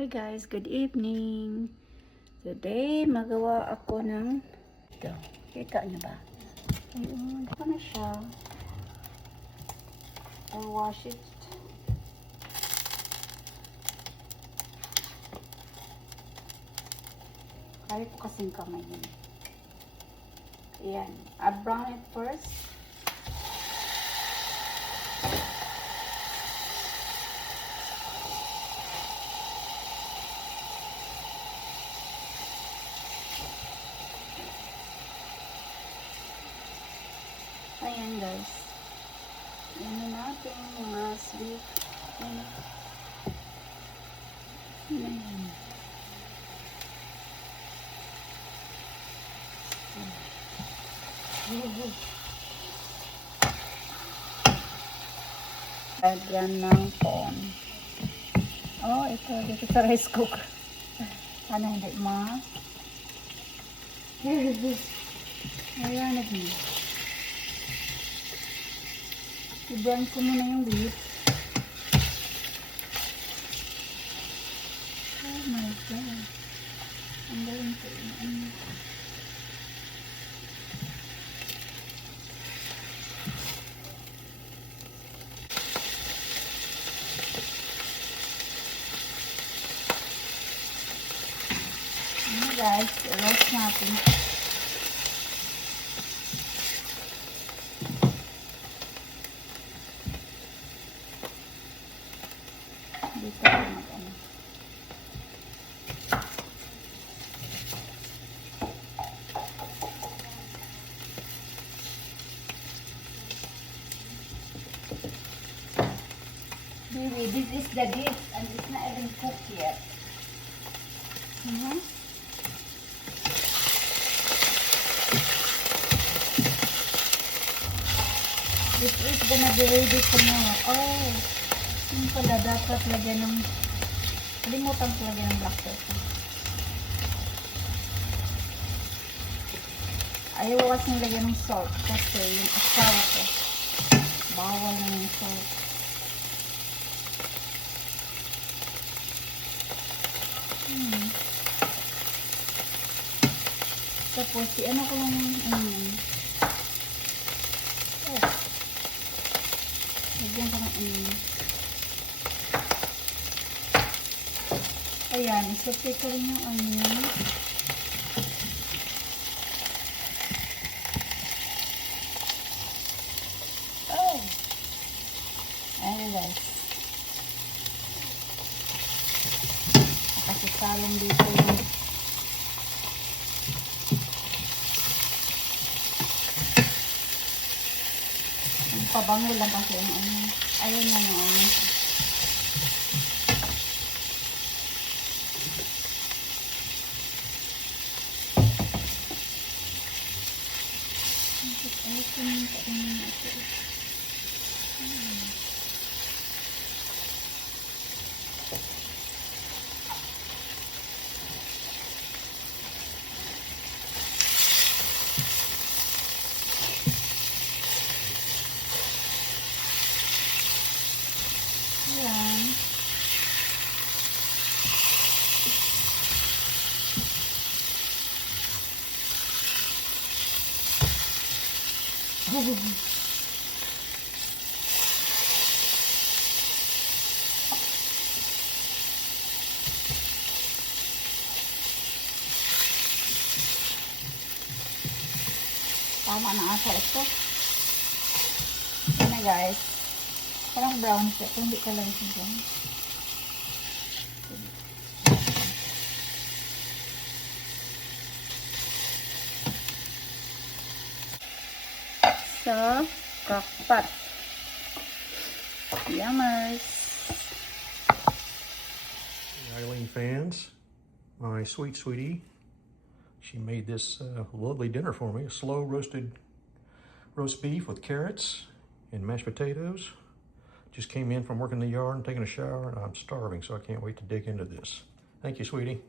Hi guys, good evening. Today, magawa ako ng ito. Kita niyo ba? Ayun, ito na siya. I'll wash it. Kaya ko kasing kamay yun. Ayan. I brown it first. Ayan guys. Ayan natin mga sweet. Ayan. Lagyan ng corn. Oh, ito. Dito sa rice cooker. Sana hindi ma. Ayan na din. I-brown ko muna yung wheat. Oh my God. Ang galing ko. Ayan guys, i-roast natin. Dito ako mag-ano. Baby, this is the dish and it's not even cooked yet. This is gonna be ready tomorrow. Oh, yun pala dapat lagyan ng, kalimutan ko lagyan ng black pepper. Ayaw kasing lagyan ng salt kasi yung asawa ko bawal na yung salt. Tapos ano ko lang lagyan ko ng ayan, isapit ko rin yung onion. Oh! Ayan guys. Nakasisalong dito yung pabango lang kasi yung onion. Ayun na yung onion. Ayan. Tama na asa ito. Yan na guys. Parang brown siya. Kung hindi ka lang siya dyan. So, crockpot. Yummers. Eileen fans, my sweet sweetie, she made this lovely dinner for me. A slow roasted roast beef with carrots and mashed potatoes. Just came in from working in the yard and taking a shower, and I'm starving, so I can't wait to dig into this. Thank you, sweetie.